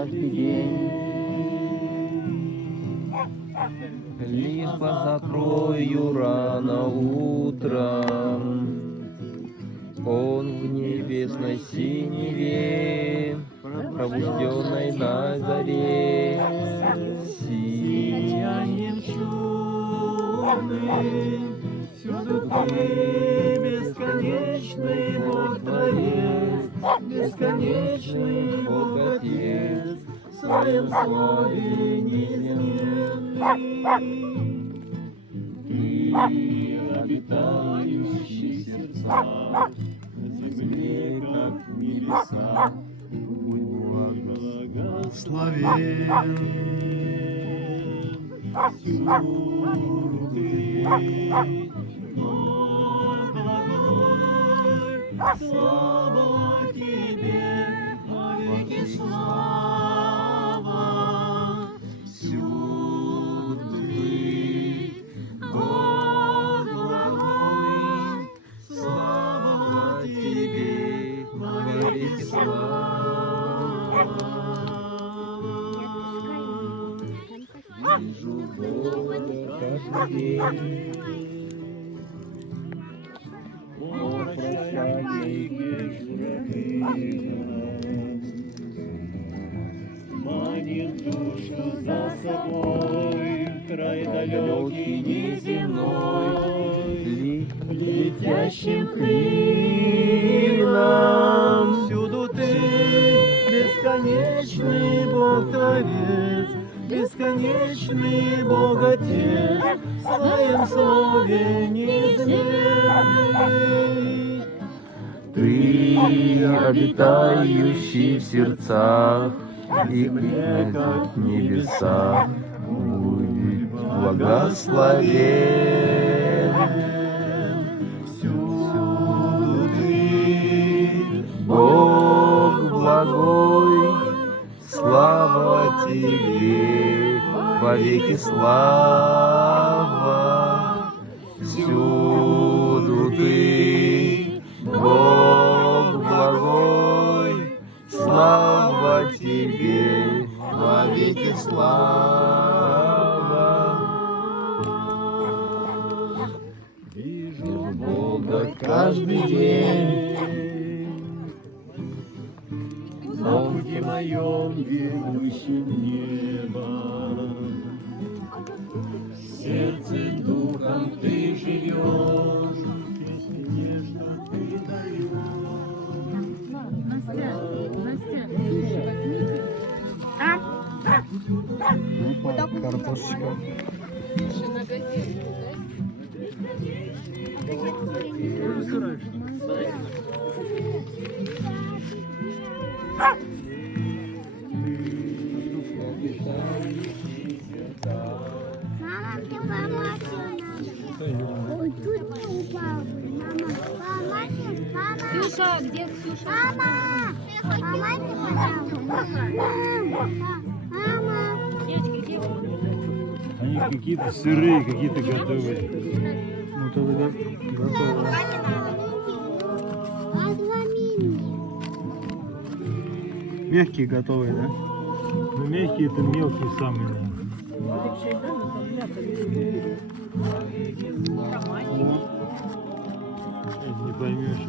каждый день. Лишь позакрою рано утром, он в небесной синеве, пробужденной на заре, Сиянием чудным, всюду ты, бесконечный Бог Творец, бесконечный Бог Отец, в своем слове неизменный. Ты, обитающий в сердцах, на земле, как в небесах, будь благословен. Всюду ты, Бог благой, слава тебе, вовеки слава. Всюду ты, Бог благой, слава тебе, вовеки слава. Вижу Бога каждый день. О, прощальный вечер, манит душу за собой, край далекий неземной, летящим клином. Всюду ты, бесконечный Бог Творец, бесконечный Бог Отец, в своем слове неизменный. Ты, обитающий в сердцах и как в небесах, будь благословен. Всюду ты, Бог благой, слава тебе, вовеки слава. Всюду ты, Бог благой, слава тебе, вовеки слава. вижу Бога каждый день, на пути моем ведущем небо. Сердцем, духом ты живешь, песни нежно ты даешь. Настя, возьмите. Картошечка. На газету, Мама, ты помочь. Ой, тут не упал. Мама, помочь. Мама. Ксюша, где Ксюша? Мама. Помочь, пожалуйста. Мама. Девочки, где вы? Они какие-то сырые, какие-то готовые. Ну тогда готовые. Позвони мне. Мягкие готовые, да? Ну, мягкие это мелкие самые, наверное. Не поймешь.